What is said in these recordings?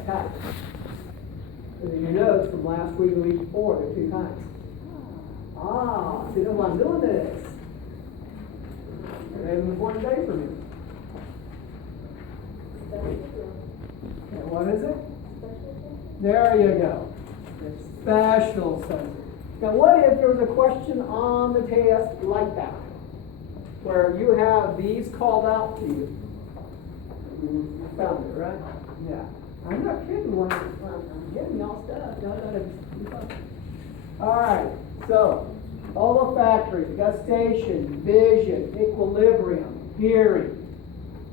Okay. And in your notes from last week and the week before, there are two kinds. Ah, so you know why I'm doing this. It's an important day for me. Okay, what is it? There you go. Special senses. Now, what if there was a question on the test like that, where you have these called out to you? You found it, right? Yeah. I'm not kidding when I'm getting y'all stuff. Y'all gotta keep up. All right. So, olfactory, gustation, vision, equilibrium, hearing.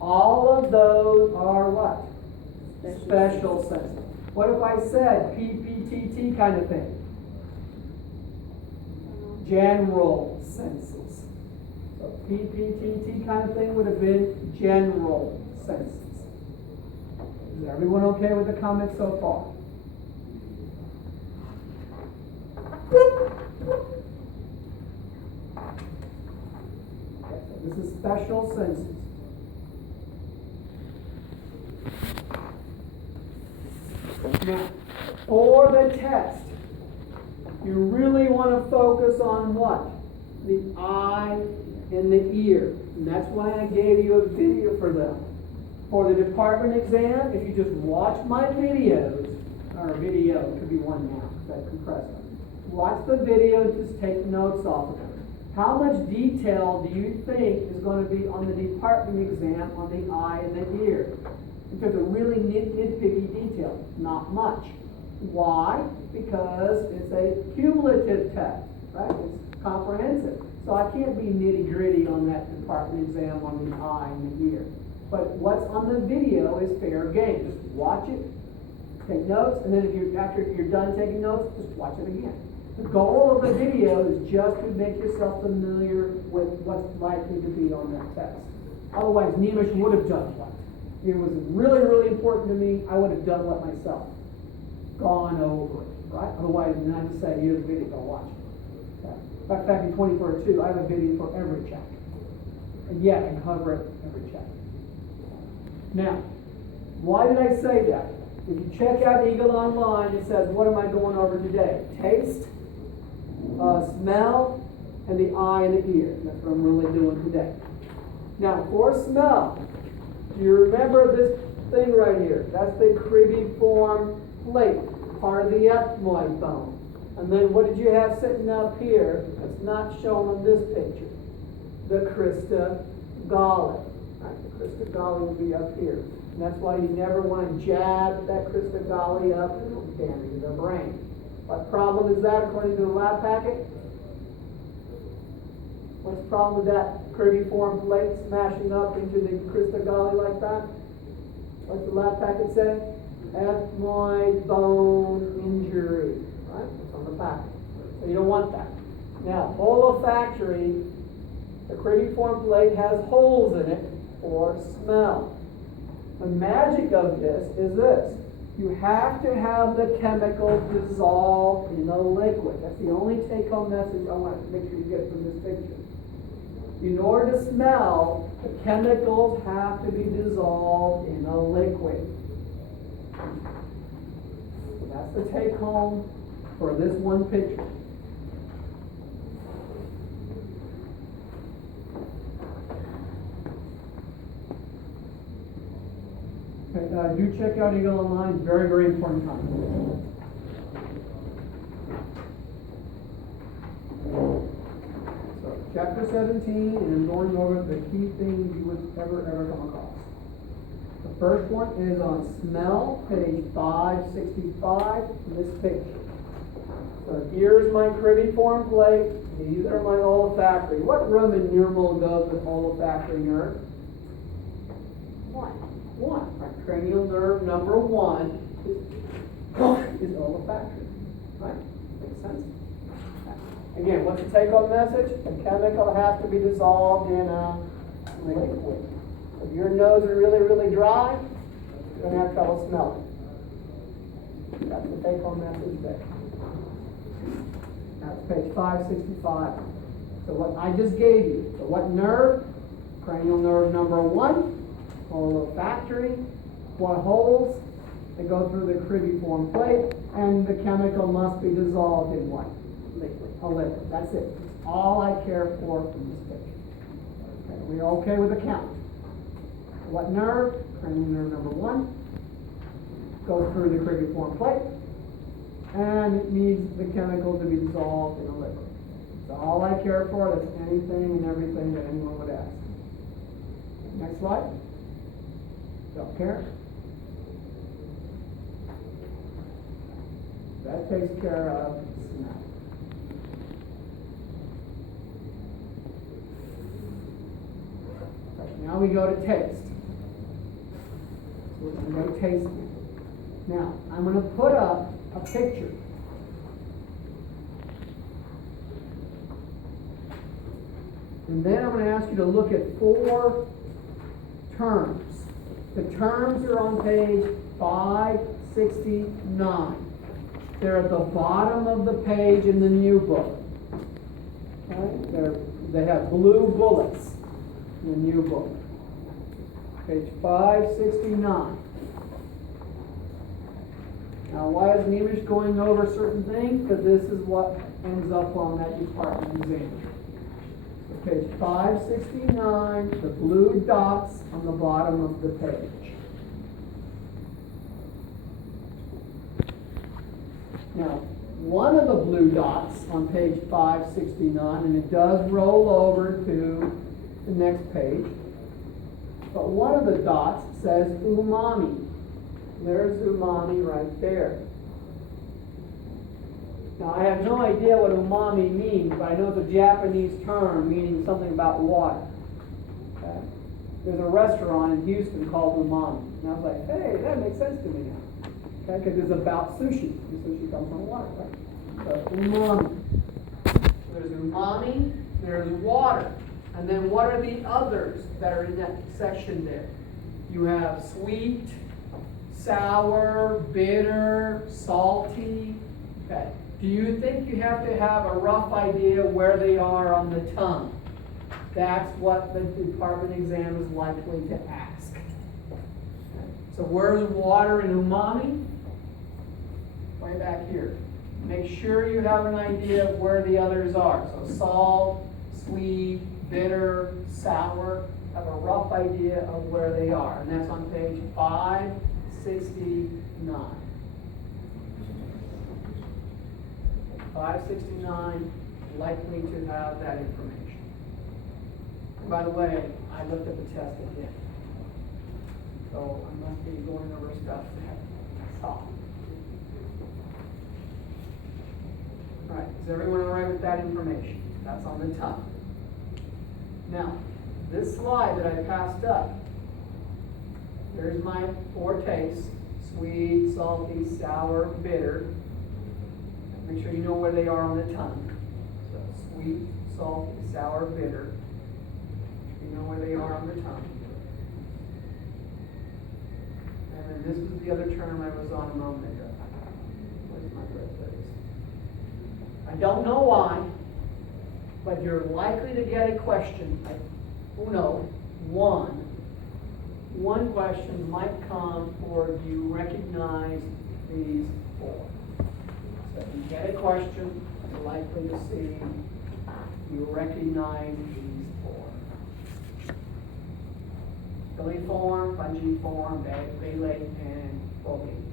All of those are what? Special senses. What if I said PPTT kind of thing? General senses. So PPTT kind of thing would have been general senses. Is everyone okay with the comments so far? Okay, so this is special senses. Now, for the test, you really want to focus on what? The eye and the ear. And that's why I gave you a video for them. For the department exam, if you just watch my videos, or video, it could be one now, because I compressed them. Watch the video and just take notes off of them. How much detail do you think is going to be on the department exam on the eye and the ear? In terms of really nitpicky detail, not much. Why? Because it's a cumulative test, right? It's comprehensive. So I can't be nitty-gritty on that department exam on the eye and the ear. But what's on the video is fair game. Just watch it, take notes, and then after you're done taking notes, just watch it again. The goal of the video is just to make yourself familiar with what's likely to be on that test. Otherwise, Nimish would have done what? It was really, really important to me. I would have done what myself. Gone over it, right? Otherwise, then I just say, here's the video, go watch it. Okay. In fact, in 24-2, I have a video for every chapter. And yet, I cover it every chapter. Now, why did I say that? If you check out Eagle Online, it says, what am I going over today? Taste, smell, and the eye and the ear. That's what I'm really doing today. Now, for smell, do you remember this thing right here? That's the cribriform plate, part of the ethmoid bone. And then what did you have sitting up here that's not shown on this picture? The crista galli. Right? The crista galli will be up here. And that's why you never want to jab that crista galli up and it'll damage the brain. What problem is that according to the lab packet? What's the problem with that cribriform plate smashing up into the crista galli like that? What's the lab packet say? Ethmoid bone injury. Right? It's on the packet. So you don't want that. Now, olfactory, the cribriform plate has holes in it for smell. The magic of this is this. You have to have the chemicals dissolved in a liquid. That's the only take-home message I want to make sure you get from this picture. In order to smell, the chemicals have to be dissolved in a liquid. So that's the take-home for this one picture. Okay, do check out Eagle Online. Very, very important content. Chapter 17, and I'm going over the key things you would ever come across. The first one is on smell, page 565, in this picture. So here's my cribriform plate. These are my olfactory. What Roman numeral goes with olfactory nerve? 1. Right? Cranial nerve number 1 is olfactory. Right? Makes sense? Again, what's the take-home message? The chemical has to be dissolved in a liquid. If your nose is really, really dry, you're going to have trouble smelling. That's the take-home message there. That's page 565. So what I just gave you. So what nerve? Cranial nerve number 1, olfactory. What holes? They go through the cribriform plate, and the chemical must be dissolved in what? Liquid. A liquid. That's it. That's all I care for from this picture. Okay, we're okay with the count. What nerve? Cranial nerve number 1. Go through the cribriform plate, and it needs the chemical to be dissolved in a liquid. That's all I care for. That's anything and everything that anyone would ask. Next slide. Don't care. That takes care of snap. Right, now we go to taste. So we're going to go tasting. Now, I'm going to put up a picture. And then I'm going to ask you to look at 4 terms. The terms are on page 569. They're at the bottom of the page in the new book. Okay? They have blue bullets in the new book. Page 569. Now, why is Nimish going over certain things? Because this is what ends up on that department exam. So page 569, the blue dots on the bottom of the page. Now, one of the blue dots on page 569, and it does roll over to the next page, but one of the dots says umami. There's umami right there. Now, I have no idea what umami means, but I know it's a Japanese term meaning something about water. Okay? There's a restaurant in Houston called Umami. And I was like, hey, that makes sense to me now. Okay, because it's about sushi. And sushi comes from water, right? So, umami. There's umami, there's water. And then what are the others that are in that section there? You have sweet, sour, bitter, salty. Okay. Do you think you have to have a rough idea where they are on the tongue? That's what the department exam is likely to ask. Okay. So where's water and umami? Way back here. Make sure you have an idea of where the others are. So salt, sweet, bitter, sour. Have a rough idea of where they are. And that's on page 569. 569, likely to have that information. And by the way, I looked at the test again. So I must be going over stuff that I saw. Alright, is everyone alright with that information? That's on the tongue. Now, this slide that I passed up, there's my 4 tastes: sweet, salty, sour, bitter. Make sure you know where they are on the tongue. So sweet, salty, sour, bitter. You know where they are on the tongue. And then this was the other term I was on a moment ago. Where's my red face? I don't know why, but you're likely to get a question. One question might come for, do you recognize these 4? So if you get a question, you're likely to see, you recognize these 4. Filiform, fungiform, velate, and foliate.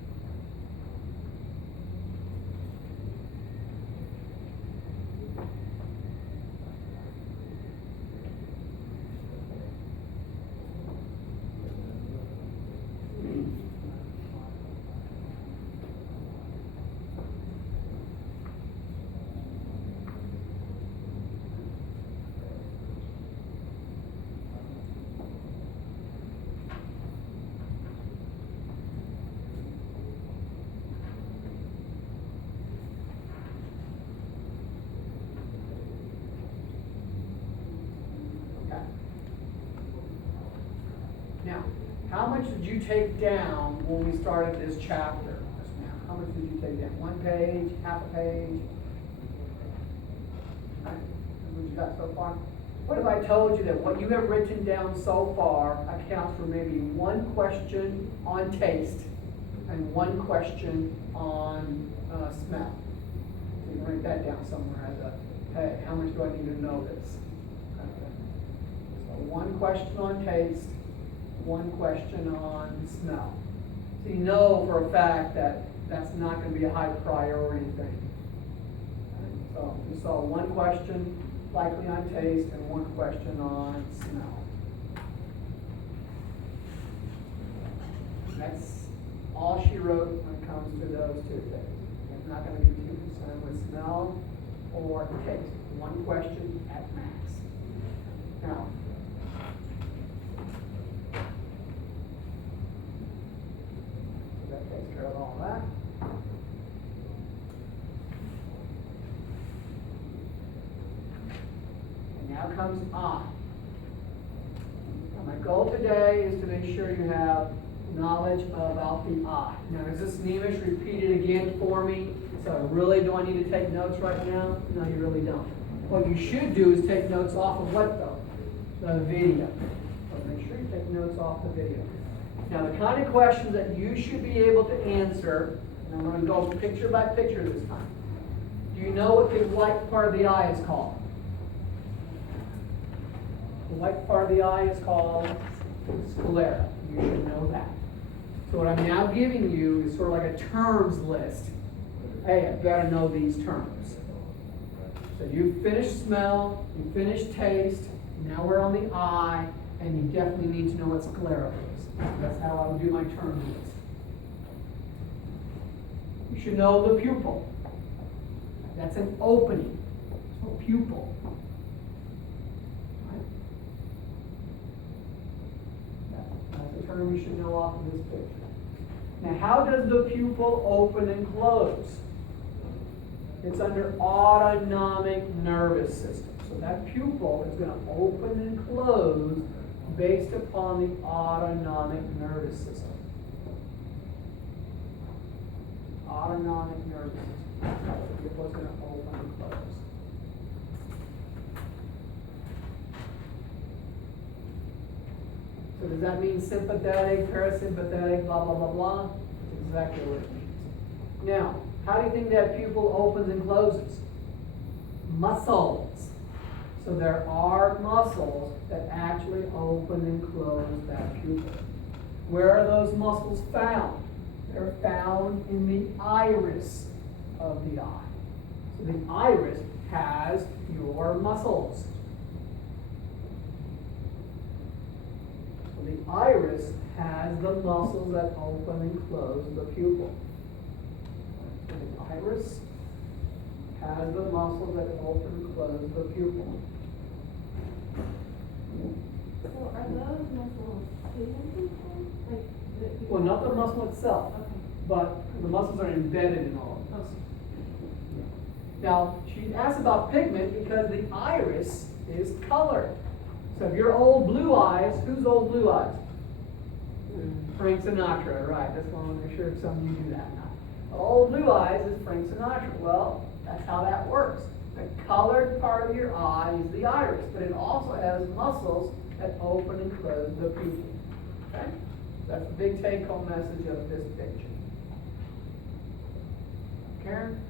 Now, how much did you take down when we started this chapter? How much did you take down? 1 page, half a page? What you got so far? What if I told you that what you have written down so far accounts for maybe 1 question on taste and one question on smell. So you can write that down somewhere as a, hey, how much do I need to know this? Kind of thing. So one question on taste, one question on smell. So you know for a fact that that's not going to be a high priority thing. And so you saw one question likely on taste and one question on smell. That's all she wrote when it comes to those two things. I'm not going to be too concerned with smell or taste. One question at max. Now, so that takes care of all that. And now comes I. Now my goal today is to make sure you have knowledge about the I. Now, is this nimish repeated again for me? So really, do I need to take notes right now? No, you really don't. What you should do is take notes off of what though? The video. So make sure you take notes off the video. Now, the kind of questions that you should be able to answer, and I'm going to go picture by picture this time. Do you know what the white part of the eye is called? The white part of the eye is called sclera. You should know that. So what I'm now giving you is sort of like a terms list. Hey, I better know these terms. So you finished smell, you finished taste, now we're on the eye, and you definitely need to know what sclera is. That's how I would do my terms list. You should know the pupil. That's an opening. So pupil. That's a term you should know off of this picture. Now, how does the pupil open and close? It's under autonomic nervous system. So that pupil is going to open and close based upon the autonomic nervous system. Autonomic nervous system. That's how the pupil is going to open and close. So does that mean sympathetic, parasympathetic, blah, blah, blah, blah? That's exactly what it means. Now, how do you think that pupil opens and closes? Muscles. So there are muscles that actually open and close that pupil. Where are those muscles found? They're found in the iris of the eye. So the iris has your muscles. The iris has the muscles that open and close the pupil. The iris has the muscles that open and close the pupil. So are those muscles hidden? Like Well, not the muscle itself, okay. but the muscles are embedded in all of this. Now, she asked about pigment because the iris is colored. So if you're old blue eyes, who's old blue eyes? Frank Sinatra, right. That's why I want to make sure some of you do that now. Old blue eyes is Frank Sinatra. Well, that's how that works. The colored part of your eye is the iris, but it also has muscles that open and close the pupil. Okay? That's the big take-home message of this picture. Karen?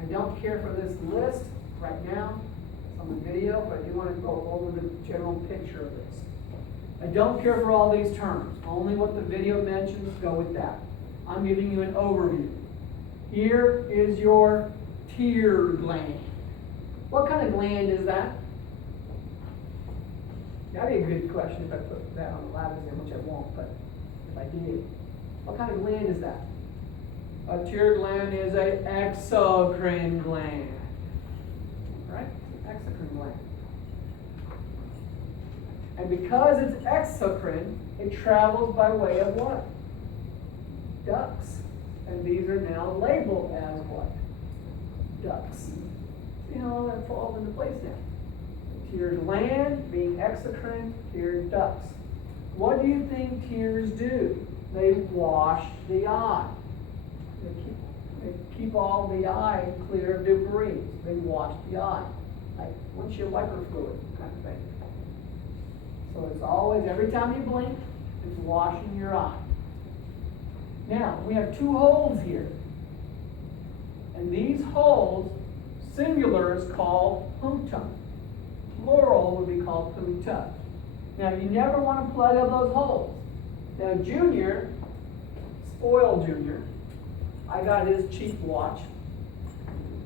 I don't care for this list right now. It's on the video, but I do want to go over the general picture of this. I don't care for all these terms. Only what the video mentions, go with that. I'm giving you an overview. Here is your tear gland. What kind of gland is that? That'd be a good question if I put that on the lab exam, which I won't, but if I did. What kind of gland is that? A tear gland is an exocrine gland. Right? Exocrine gland. And because it's exocrine, it travels by way of what? Ducts. And these are now labeled as what? Ducts. See how all that falls into place now? Tear gland being exocrine, tear ducts. What do you think tears do? They wash the eye. They keep all the eye clear of debris. They wash the eye. Like windshield wiper fluid kind of thing. So it's always, every time you blink, it's washing your eye. Now, we have two holes here. And these holes, singular is called punctum. Plural would be called puncta. Now, you never want to plug up those holes. Now, Junior, spoiled Junior, I got his cheap watch.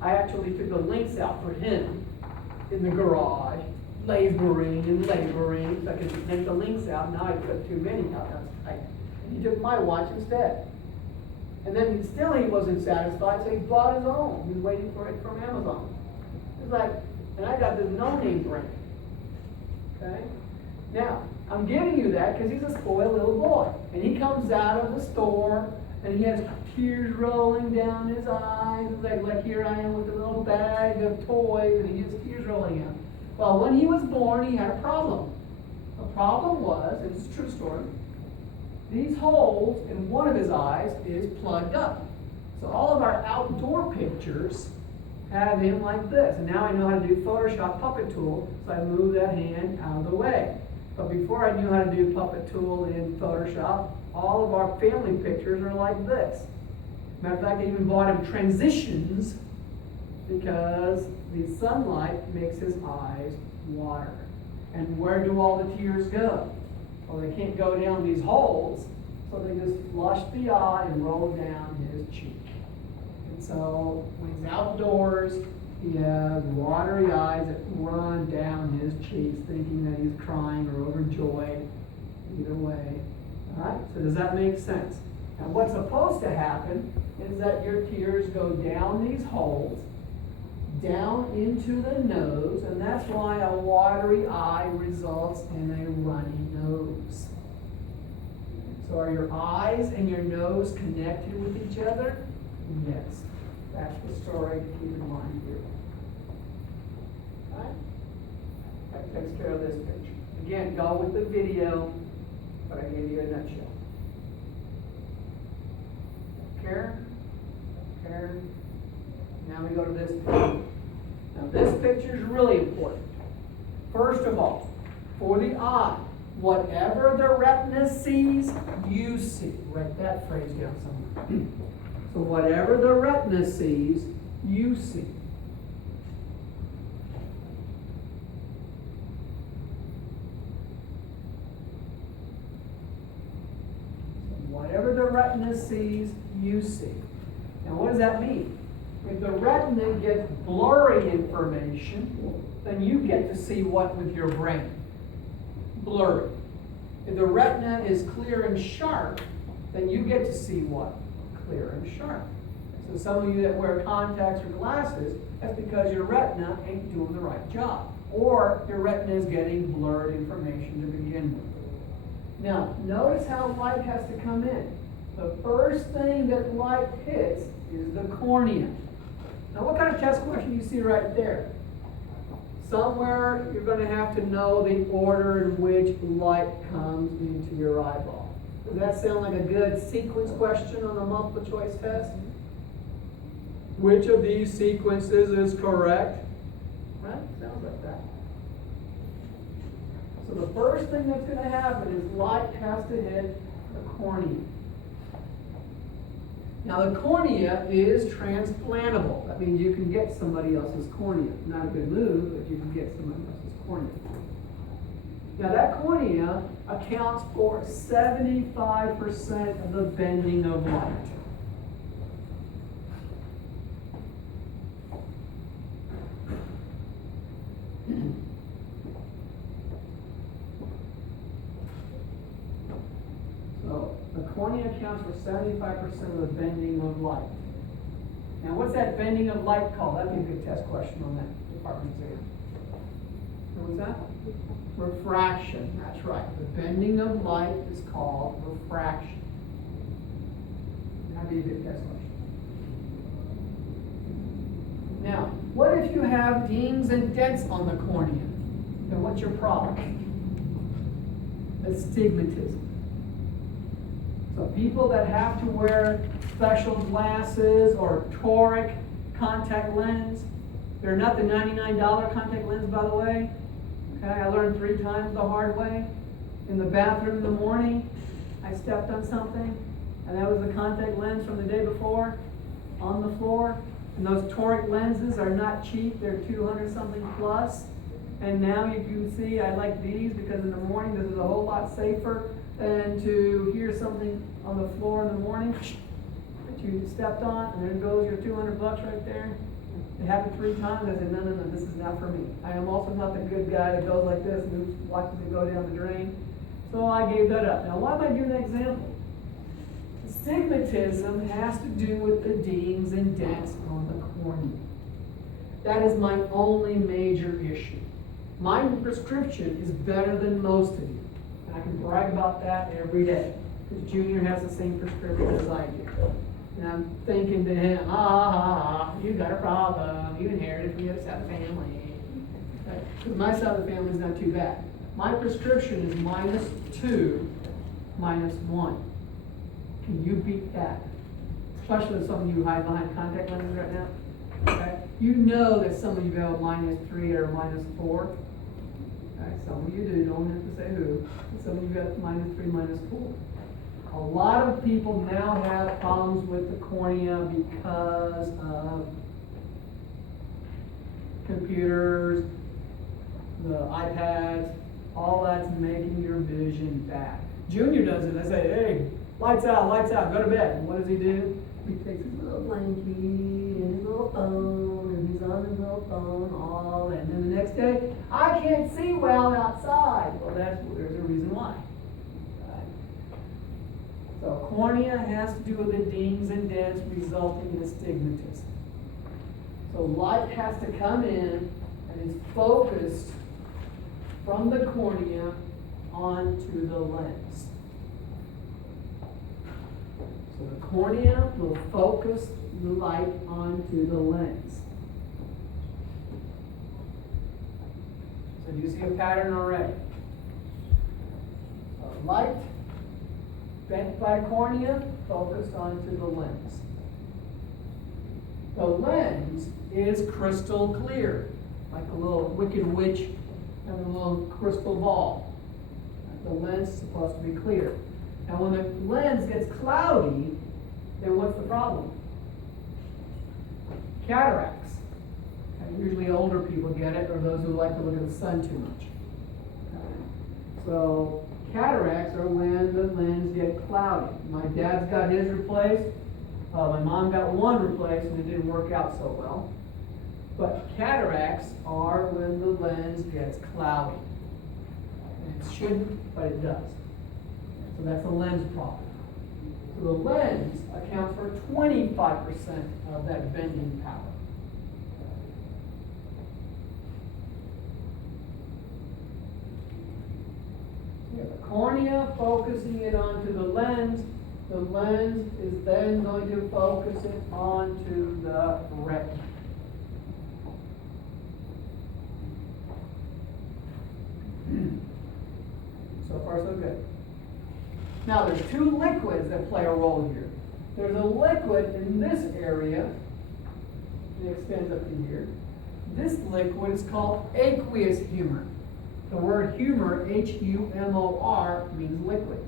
I actually took the links out for him in the garage, laboring. So I could make the links out. Now I put too many out. That's tight. And he took my watch instead. And then still he wasn't satisfied, so he bought his own. He was waiting for it from Amazon. It's like, and I got this no-name brand. Okay? Now, I'm giving you that because he's a spoiled little boy. And he comes out of the store, and he has tears rolling down his eyes. It's like here I am with a little bag of toys, and he has tears rolling out. Well, when he was born, he had a problem. The problem was, and it's a true story, these holes in one of his eyes is plugged up. So all of our outdoor pictures have him like this. And now I know how to do Photoshop Puppet Tool, so I move that hand out of the way. But before I knew how to do Puppet Tool in Photoshop, all of our family pictures are like this. Matter of fact, I even bought him transitions because the sunlight makes his eyes water. And where do all the tears go? Well, they can't go down these holes, so they just flush the eye and roll down his cheek. And so when he's outdoors, he has watery eyes that run down his cheeks, thinking that he's crying or overjoyed. Either way. All right? So does that make sense? And what's supposed to happen is that your tears go down these holes, down into the nose, and that's why a watery eye results in a runny nose. So are your eyes and your nose connected with each other? Yes. That's the story to keep in mind here. All right? That takes care of this picture. Again, go with the video, but I gave you a nutshell. Karen. Now we go to this picture. Now this picture is really important. First of all, for the eye, whatever the retina sees, you see. Write that phrase down somewhere. So whatever the retina sees, you see. Whatever the retina sees, you see. Now what does that mean? If the retina gets blurry information, then you get to see what with your brain? Blurry. If the retina is clear and sharp, then you get to see what? Clear and sharp. So some of you that wear contacts or glasses, that's because your retina ain't doing the right job. Or your retina is getting blurred information to begin with. Now, notice how light has to come in. The first thing that light hits is the cornea. Now, what kind of test question do you see right there? Somewhere you're going to have to know the order in which light comes into your eyeball. Does that sound like a good sequence question on a multiple choice test? Which of these sequences is correct? Right? Sounds like that. So the first thing that's going to happen is light has to hit the cornea. Now the cornea is transplantable. That means you can get somebody else's cornea. Not a good move, but you can get somebody else's cornea. Now that cornea accounts for 75% of the bending of light. So the cornea accounts for 75% of the bending of light. Now what's that bending of light called? That'd be a good test question on that department exam. What was that? Refraction. That's right. The bending of light is called refraction. That'd be a good test question. Now, what if you have dings and dents on the cornea? Then what's your problem? Astigmatism. So people that have to wear special glasses or toric contact lens, they're not the $99 contact lens, by the way. Okay, I learned 3 times the hard way. In the bathroom in the morning, I stepped on something. And that was the contact lens from the day before on the floor. And those toric lenses are not cheap, they're 200 something plus. And now you can see I like these because in the morning this is a whole lot safer than to hear something on the floor in the morning that you stepped on, and there goes your 200 bucks right there. It happened 3 times. I said, no, this is not for me. I am also not the good guy that goes like this and watches it go down the drain. So I gave that up. Now, why am I giving that example? Astigmatism has to do with the dings and dents on the cornea. That is my only major issue. My prescription is better than most of you. And I can brag about that every day. Because Junior has the same prescription as I do. And I'm thinking to him, you got a problem. You inherited from the other side of the family. Because my side of the family is not too bad. My prescription is -2, -1. Can you beat that? Especially some of you hide behind contact lenses right now. Okay? You know that some of you have a -3 or a -4. Okay? Some of you do, don't have to say who. Some of you got -3, -4. A lot of people now have problems with the cornea because of computers, the iPads, all that's making your vision bad. Junior does it. I say, hey, lights out, go to bed. And what does he do? He takes his little blankie and his little phone, and he's on his little phone all, and then the next day, I can't see well outside. Well, there's a reason why. So cornea has to do with the dings and dents resulting in astigmatism. So light has to come in and is focused from the cornea onto the lens. So the cornea will focus the light onto the lens. So you see a pattern already. Light bent by cornea, focused onto the lens. The lens is crystal clear, like a little wicked witch and a little crystal ball. The lens is supposed to be clear. Now when the lens gets cloudy, then what's the problem? Cataracts. And usually older people get it, or those who like to look at the sun too much. So cataracts are when the lens gets cloudy. My dad's got his replaced. My mom got one replaced, and it didn't work out so well. But cataracts are when the lens gets cloudy. And it shouldn't, but it does. So that's a lens problem. So the lens accounts for 25% of that bending power. You have the cornea focusing it onto the lens. The lens is then going to focus it onto the retina. So far, so good. Now, there's 2 liquids that play a role here. There's a liquid in this area. It extends up to here. This liquid is called aqueous humor. The word humor, H-U-M-O-R, means liquid.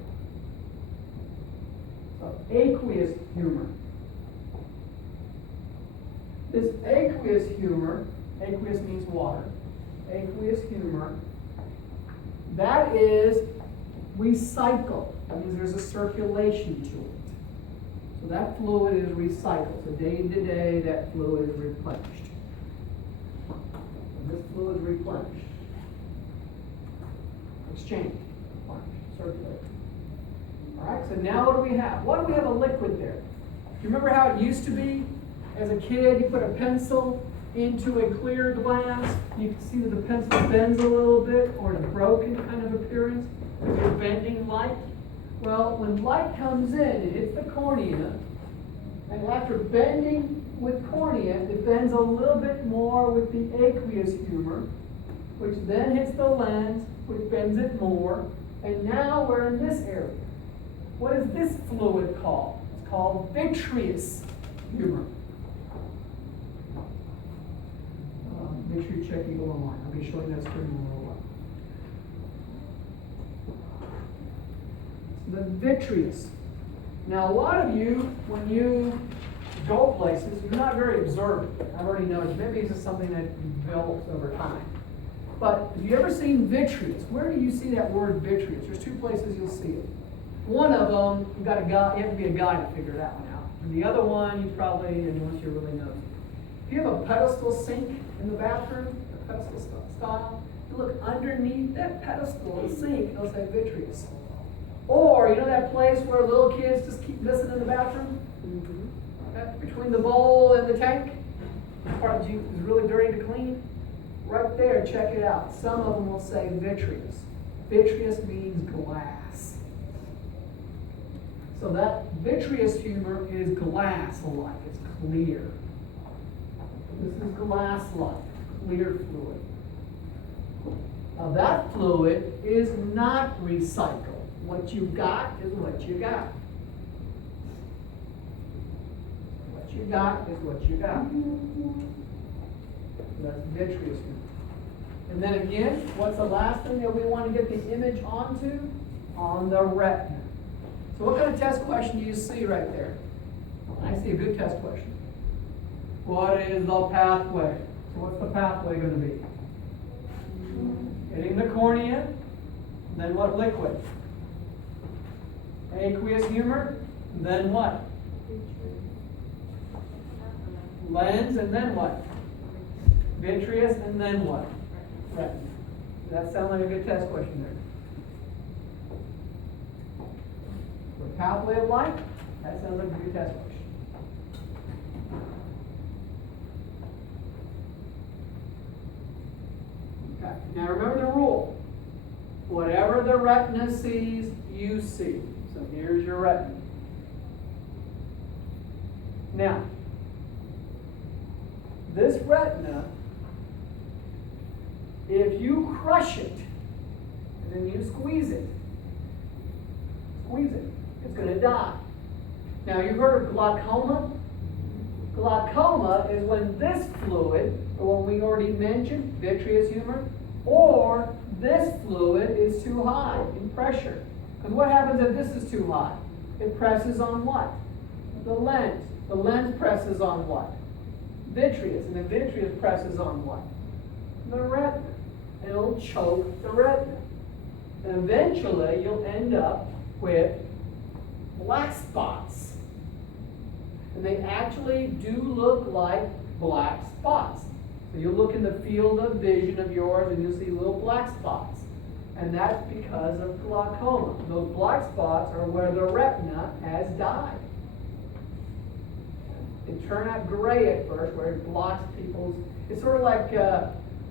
So, aqueous humor. This aqueous humor, aqueous means water, aqueous humor, that is recycled. That means there's a circulation to it. So that fluid is recycled. So day to day, that fluid is replenished. And this fluid is replenished. Exchange, circulate. All right, so now what do we have? What do we have a liquid there? Do you remember how it used to be? As a kid, you put a pencil into a clear glass. You can see that the pencil bends a little bit, or a broken kind of appearance. You're bending light. Well, when light comes in, it hits the cornea, and after bending with cornea, it bends a little bit more with the aqueous humor, which then hits the lens, which bends it more, and now we're in this area. What is this fluid called? It's called vitreous humor. Make sure you check the yellow line. I'll be showing that screen in a little while. The vitreous. Now, a lot of you, when you go places, you're not very observant. I've already noticed. Maybe it's just something that you've built over time. But have you ever seen vitreous? Where do you see that word vitreous? There's two places you'll see it. One of them, you have to be a guy to figure that one out. And the other one, you probably, unless you really know. If you have a pedestal sink in the bathroom, a pedestal style, you look underneath that pedestal sink, it'll say vitreous. Or, you know that place where little kids just keep missing in the bathroom? Okay? Between the bowl and the tank? The part that is really dirty to clean? Right there, check it out. Some of them will say vitreous. Vitreous means glass. So that vitreous humor is glass-like. It's clear. This is glass-like, clear fluid. Now that fluid is not recycled. What you got is what you got. What you got is what you got. That's vitreous humor. And then again, what's the last thing that we want to get the image onto? On the retina. So what kind of test question do you see right there? I see a good test question. What is the pathway? So what's the pathway going to be? Hitting the cornea, then what liquid? Aqueous humor, then what? Lens, and then what? Vitreous, and then what? Retina. Does that sound like a good test question there? The pathway of light? That sounds like a good test question. Okay. Now remember the rule. Whatever the retina sees, you see. So here's your retina. Now, this retina, if you crush it, and then you squeeze it, it's going to die. Now, you've heard of glaucoma? Glaucoma is when this fluid, the one we already mentioned, vitreous humor, or this fluid is too high in pressure. Because what happens if this is too high? It presses on what? The lens. The lens presses on what? Vitreous. And the vitreous presses on what? The retina. And it'll choke the retina. And eventually you'll end up with black spots. And they actually do look like black spots. So you'll look in the field of vision of yours and you'll see little black spots. And that's because of glaucoma. Those black spots are where the retina has died. They turn out gray at first, where it blocks people's... It's sort of like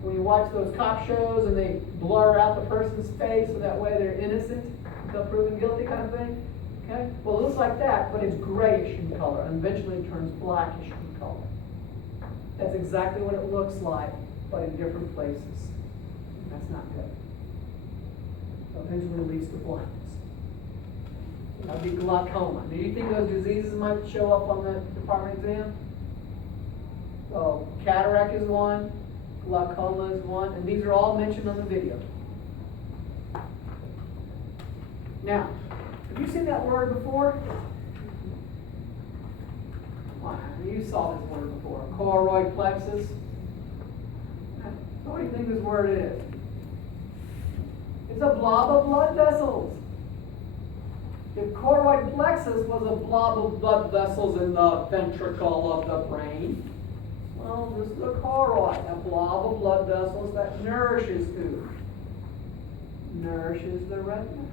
when you watch those cop shows and they blur out the person's face so that way they're innocent until proven guilty kind of thing. Okay? Well, it looks like that, but it's grayish in color, and eventually it turns blackish in color. That's exactly what it looks like, but in different places. That's not good. So eventually leads to blindness. That would be glaucoma. Do you think those diseases might show up on the department exam? So cataract is one, glaucoma is one, and these are all mentioned on the video. Now, have you seen that word before? Wow, you saw this word before. Choroid plexus. So what do you think this word is? It's a blob of blood vessels. If choroid plexus was a blob of blood vessels in the ventricle of the brain, well, this is a choroid, a blob of blood vessels that nourishes who? Nourishes the retina.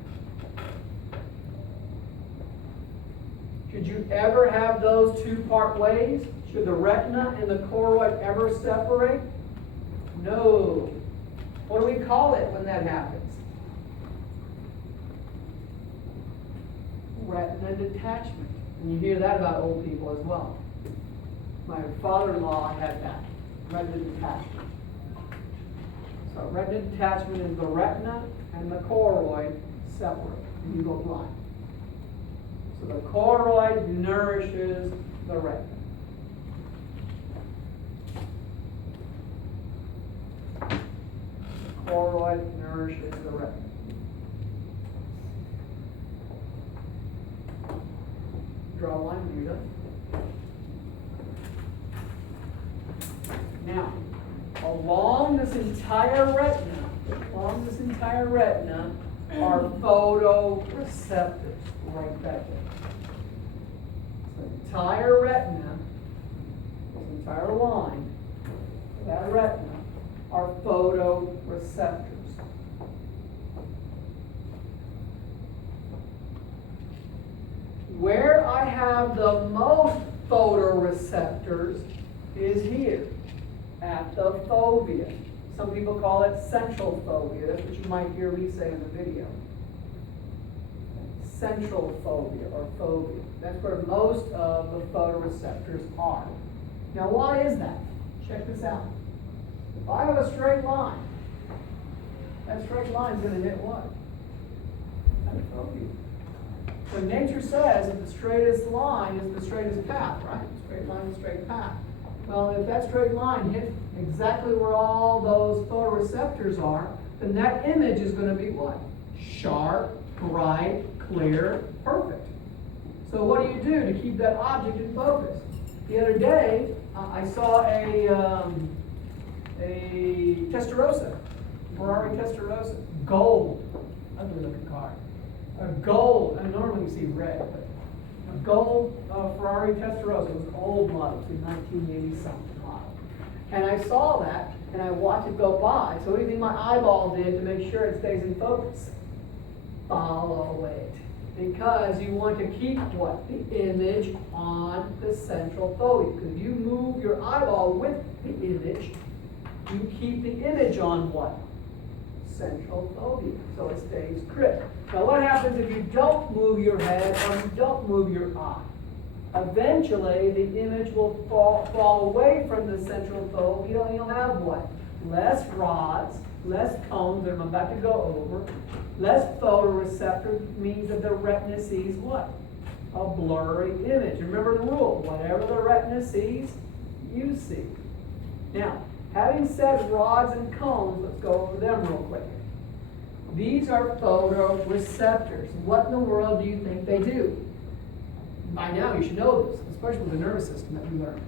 Should you ever have those two part ways? Should the retina and the choroid ever separate? No. What do we call it when that happens? Retina detachment. And you hear that about old people as well. My father-in-law had that. Retina detachment. So retina detachment is the retina and the choroid separate. And you go blind. So the choroid nourishes the retina. The choroid nourishes the retina. draw a line when you're done. Now, along this entire retina are photoreceptors right back there. The entire retina, this entire line, that retina, are photoreceptors. Where I have the most photoreceptors is here, at the fovea. Some people call it central fovea. That's what you might hear me say in the video. Central fovea or fovea. That's where most of the photoreceptors are. Now, why is that? Check this out. If I have a straight line, that straight line is going to hit what? That fovea. So nature says that the straightest line is the straightest path, right? Straight line is straight path. Well, if that straight line hits exactly where all those photoreceptors are, then that image is going to be what? Sharp, bright, clear, perfect. So what do you do to keep that object in focus? The other day, I saw a Testarossa, Ferrari Testarossa, gold, ugly looking car. A gold, and normally you see red, but a gold Ferrari Testarossa. It was an old model, it was 1980 something model. And I saw that, and I watched it go by. So what do you think my eyeball did to make sure it stays in focus? Follow it. Because you want to keep what? The image on the central fovea. Because if you move your eyeball with the image, you keep the image on what? Central fovea. So it stays crisp. Now what happens if you don't move your head or you don't move your eye? Eventually the image will fall away from the central fovea. You'll have what? Less rods, less cones that I'm about to go over, less photoreceptor means that the retina sees what? A blurry image. Remember the rule, whatever the retina sees, you see. Now, having said rods and cones, let's go over them real quick. These are photoreceptors. What in the world do you think they do? By now you should know this, especially with the nervous system that we learned.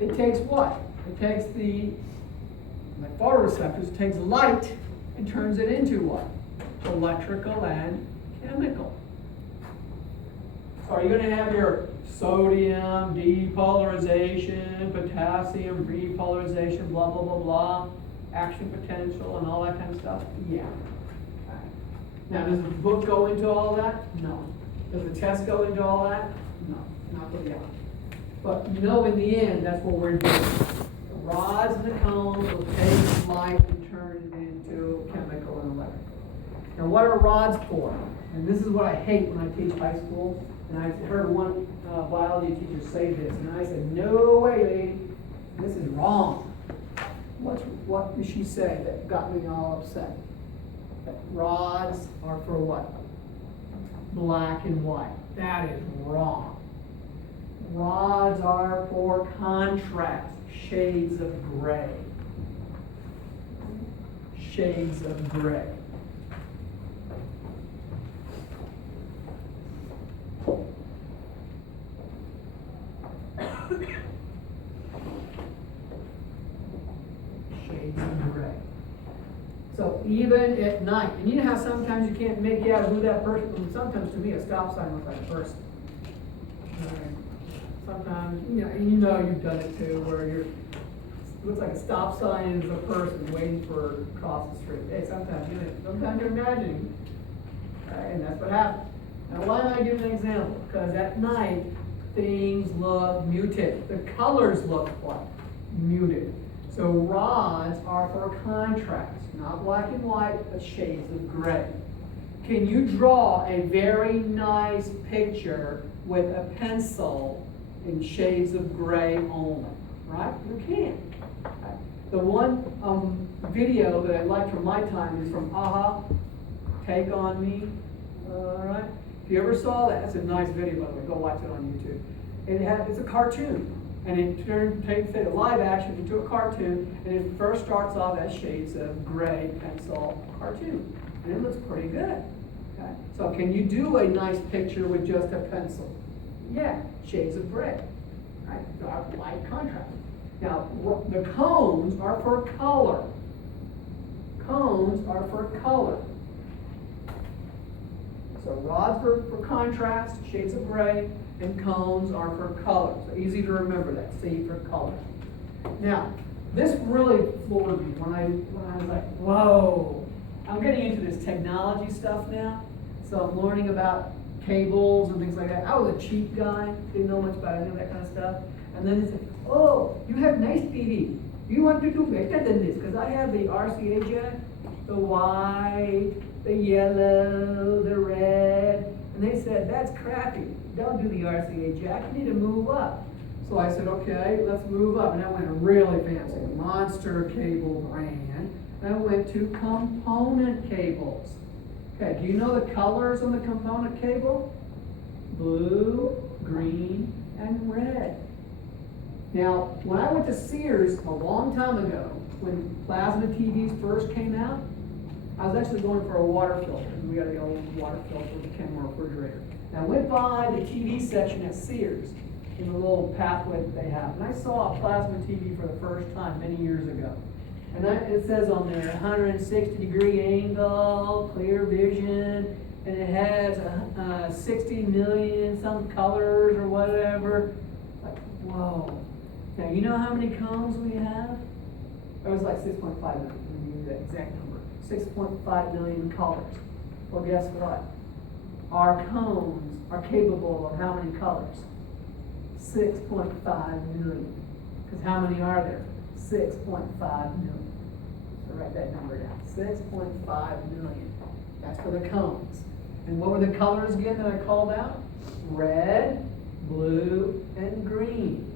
It takes what? It takes like photoreceptors, it takes light and turns it into what? Electrical and chemical. So are you going to have your sodium depolarization, potassium repolarization, blah, blah, blah, blah, action potential and all that kind of stuff? Yeah. Okay. Now, does the book go into all that? No. Does the test go into all that? No, not really. But you know, in the end, that's what we're doing. The rods and the cones will take light and turn it into chemical and electrical. Now, what are rods for? And this is what I hate when I teach high school. And I heard one biology teacher say this, and I said, "No way, lady, this is wrong." What did she say that got me all upset? That rods are for what? Black and white. That is wrong. Rods are for contrast, shades of gray. Shades of gray. Shades of gray. So even at night, and you know how sometimes you can't make out who that person, sometimes to me a stop sign looks like a person. Sometimes, and you know you've done it too, where it looks like a stop sign is a person waiting for across the street. Hey, sometimes you're imagining, and that's what happens. Now, why am I giving an example? Because at night, things look muted. The colors look what? Muted. So rods are for contrast, not black and white, but shades of gray. Can you draw a very nice picture with a pencil in shades of gray only? Right? You can. The one video that I like from my time is from AHA, Take On Me. All right? If you ever saw that, that's a nice video, by the way. Go watch it on YouTube. It's a cartoon. And it takes a live action into a cartoon, and it first starts off as shades of gray pencil cartoon. And it looks pretty good. Okay? So can you do a nice picture with just a pencil? Yeah, shades of gray, right? Dark, light, contrast. Now, the cones are for color. Cones are for color. So rods for contrast, shades of gray, and cones are for color. So easy to remember that, C for color. Now, this really floored me when I was like, whoa. I'm getting into this technology stuff now. So I'm learning about cables and things like that. I was a cheap guy, didn't know much about any of that kind of stuff. And then it's like, oh, you have nice TV. You want to do better than this, because I have the RCA jack, the white, the yellow, the red. And they said, that's crappy. Don't do the RCA jack, you need to move up. So I said, okay, let's move up. And I went really fancy, monster cable brand. And I went to component cables. Okay, do you know the colors on the component cable? Blue, green, and red. Now, when I went to Sears a long time ago, when plasma TVs first came out, I was actually going for a water filter. We got the old water filter with the Kenmore refrigerator. And I went by the TV section at Sears in the little pathway that they have. And I saw a plasma TV for the first time many years ago. And it says on there, 160-degree angle, clear vision, and it has 60 million some colors or whatever. Like, whoa. Now, you know how many cones we have? It was like 6.5 million, let me give you that exact number. 6.5 million colors. Well, guess what? Our cones are capable of how many colors? 6.5 million. Because how many are there? 6.5 million. So write that number down. 6.5 million. That's for the cones. And what were the colors again that I called out? Red, blue, and green.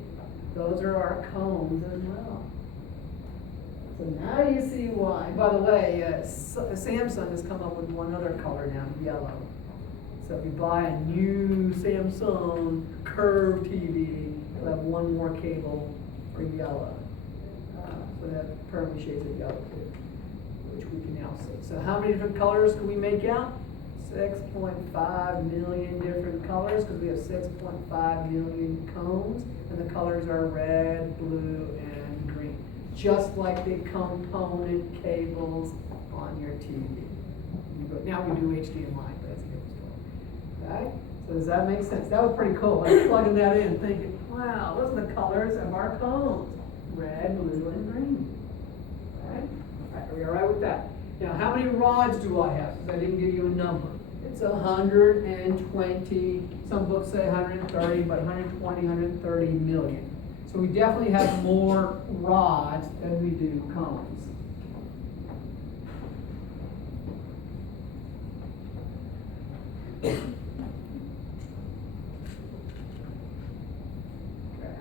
Those are our cones as well. So now you see why. By the way, Samsung has come up with one other color now, yellow. So if you buy a new Samsung curved TV, you'll have one more cable for yellow. So that permanently shades of yellow too, which we can now see. So how many different colors can we make out? 6.5 million different colors, because we have 6.5 million cones, and the colors are red, blue, and green. Just like the component cables on your TV. Now we do HDMI, but that's a different story. Okay? So does that make sense? That was pretty cool. I was plugging that in thinking, wow, those are the colors of our cones. Red, blue, and green. Okay? All right, are we all right with that? Now, how many rods do I have? Because I didn't give you a number. It's 120, some books say 130, but 120, 130 million. So we definitely have more rods than we do cones. Okay,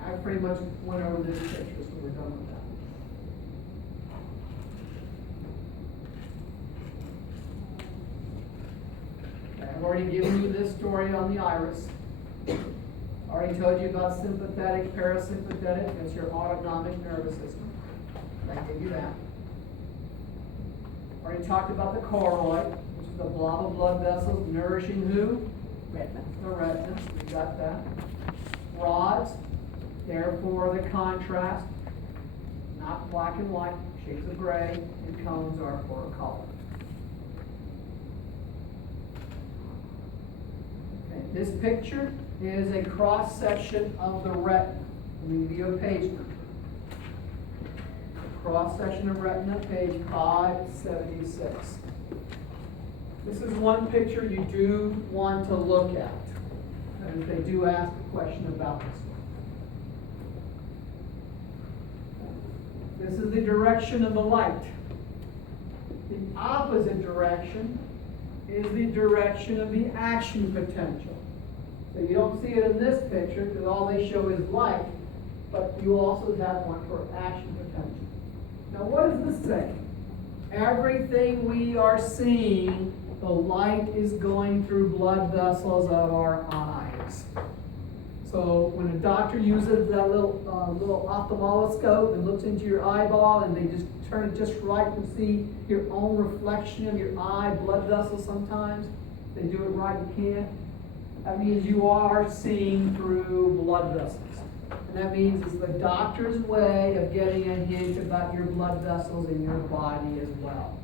I pretty much went over this picture, so we're done with that. I've already given you this story on the iris. Already told you about sympathetic, parasympathetic. That's your autonomic nervous system. I gave you that. Already talked about the choroid, which is the blob of blood vessels nourishing who? Retina. The retina. We got that. Rods, therefore the contrast, not black and white, shades of gray, and cones are for color. This picture is a cross-section of the retina. Let me give you a page number. Cross-section of retina, page 576. This is one picture you do want to look at. And they do ask a question about this one. This is the direction of the light. The opposite direction is the direction of the action potential. So you don't see it in this picture because all they show is light, but you also have one for action potential. Now what does this say? Everything we are seeing, the light is going through blood vessels of our eyes. So when a doctor uses that little ophthalmoscope and looks into your eyeball and they just turn it just right and see your own reflection of your eye, blood vessels sometimes, they do it right, you can't. That means you are seeing through blood vessels. And that means it's the doctor's way of getting a hint about your blood vessels in your body as well.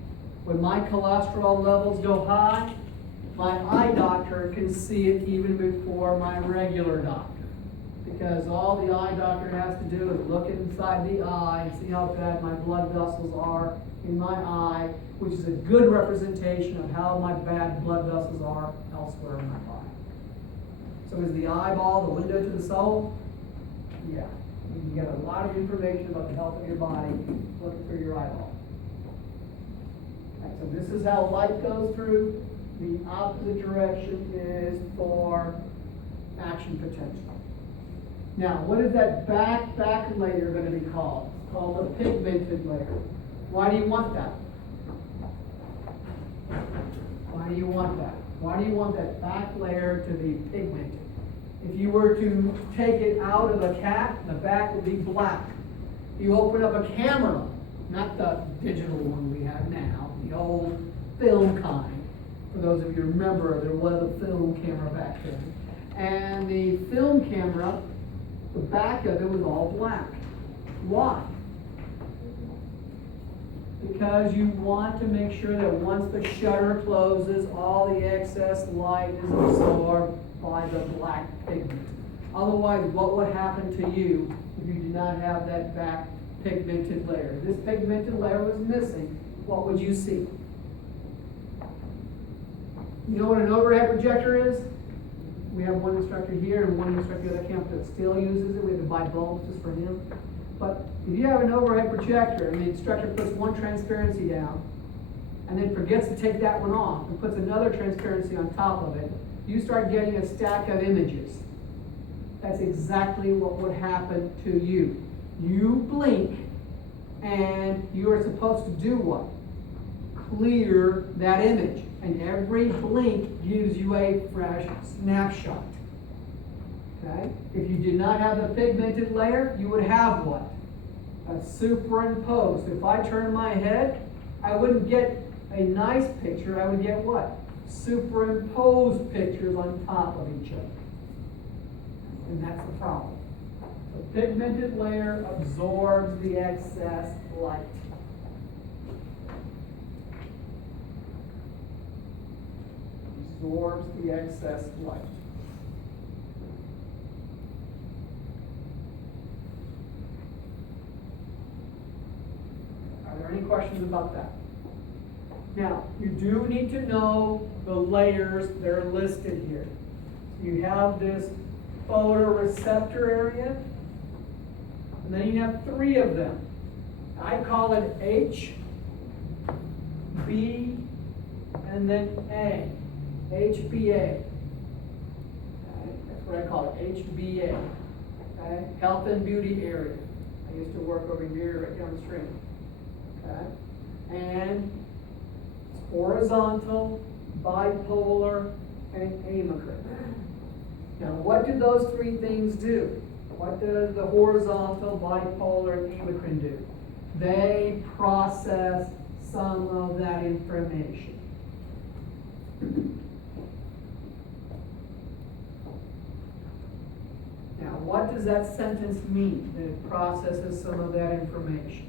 When my cholesterol levels go high, my eye doctor can see it even before my regular doctor. Because all the eye doctor has to do is look inside the eye and see how bad my blood vessels are in my eye, which is a good representation of how my bad blood vessels are elsewhere in my body. So is the eyeball the window to the soul? Yeah. You get a lot of information about the health of your body looking through your eyeball. Right, so this is how light goes through. The opposite direction is for action potential. Now, what is that back layer going to be called? It's called the pigmented layer. Why do you want that? Why do you want that? Why do you want that back layer to be pigmented? If you were to take it out of a cat, the back would be black. You open up a camera, not the digital one we have now, the old film kind. For those of you who remember, there was a film camera back then. And the film camera, the back of it was all black. Why? Because you want to make sure that once the shutter closes, all the excess light is absorbed by the black pigment. Otherwise, what would happen to you if you did not have that back pigmented layer? If this pigmented layer was missing, what would you see? You know what an overhead projector is? We have one instructor here and one instructor at the camp that still uses it. We have to buy bulbs just for him. But if you have an overhead projector and the instructor puts one transparency down and then forgets to take that one off and puts another transparency on top of it, you start getting a stack of images. That's exactly what would happen to you. You blink and you are supposed to do what? Clear that image. And every blink gives you a fresh snapshot. Okay? If you did not have the pigmented layer, you would have what? A superimposed. If I turn my head, I wouldn't get a nice picture. I would get what? Superimposed pictures on top of each other. And that's the problem. The pigmented layer absorbs the excess light. Absorbs the excess light. Are there any questions about that? Now, you do need to know the layers that are listed here. You have this photoreceptor area, and then you have three of them. I call it H, B, and then A. HBA. Okay? That's what I call it, HBA. Okay? Health and beauty area. I used to work over here right down the street. Okay? And it's horizontal, bipolar, and amacrine. Now, what do those three things do? What does the horizontal, bipolar, and amacrine do? They process some of that information. Now, what does that sentence mean, that it processes some of that information?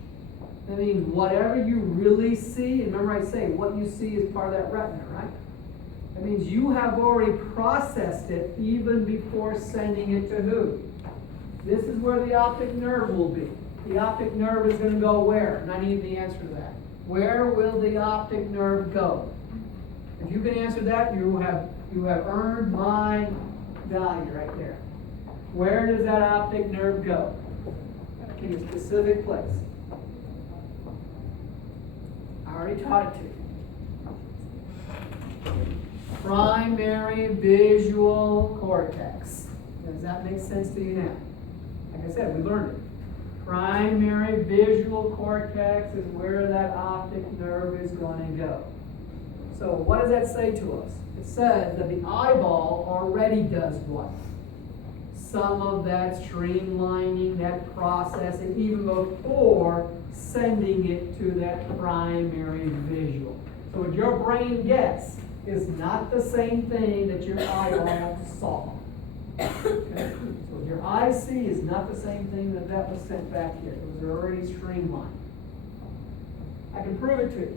That means whatever you really see, and remember I say what you see is part of that retina, right? That means you have already processed it even before sending it to who? This is where the optic nerve will be. The optic nerve is going to go where? And I need the answer to that. Where will the optic nerve go? If you can answer that, you have earned my value right there. Where does that optic nerve go? In a specific place. I already taught it to you. Primary visual cortex. Does that make sense to you now? Like I said, we learned it. Primary visual cortex is where that optic nerve is going to go. So what does that say to us? It says that the eyeball already does what? Some of that streamlining, that processing, even before sending it to that primary visual. So what your brain gets is not the same thing that your eyeball saw. Okay? So your eye see is not the same thing that was sent back here. It was already streamlined. I can prove it to you.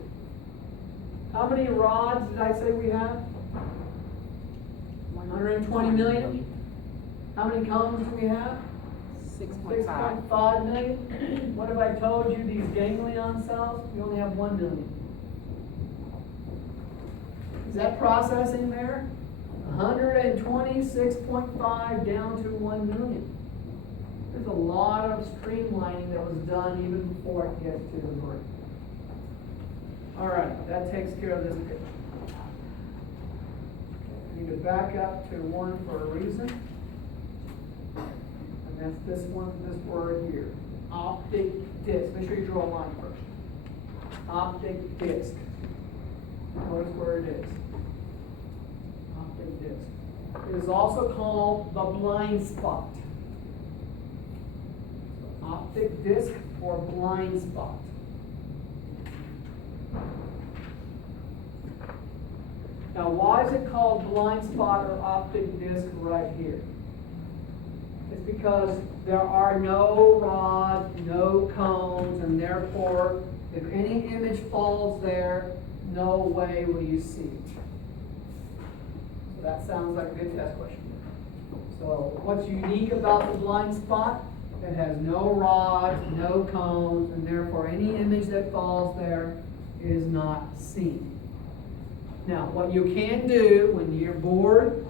How many rods did I say we have? 120 million. How many cones do we have? 6.5. 6.5 million. What if I told you these ganglion cells, we only have 1 million? Is that processing there? 126.5 down to 1 million. There's a lot of streamlining that was done even before it gets to the brain. All right, that takes care of this picture. I need to back up to one for a reason. And that's this one, this word here. Optic disc. Make sure you draw a line first. Optic disc. Notice where it is. Optic disc. It is also called the blind spot. So optic disc or blind spot. Now, why is it called blind spot or optic disc right here? It's because there are no rods, no cones, and therefore, if any image falls there, no way will you see it. So that sounds like a good test question. So what's unique about the blind spot? It has no rods, no cones, and therefore any image that falls there is not seen. Now, what you can do when you're bored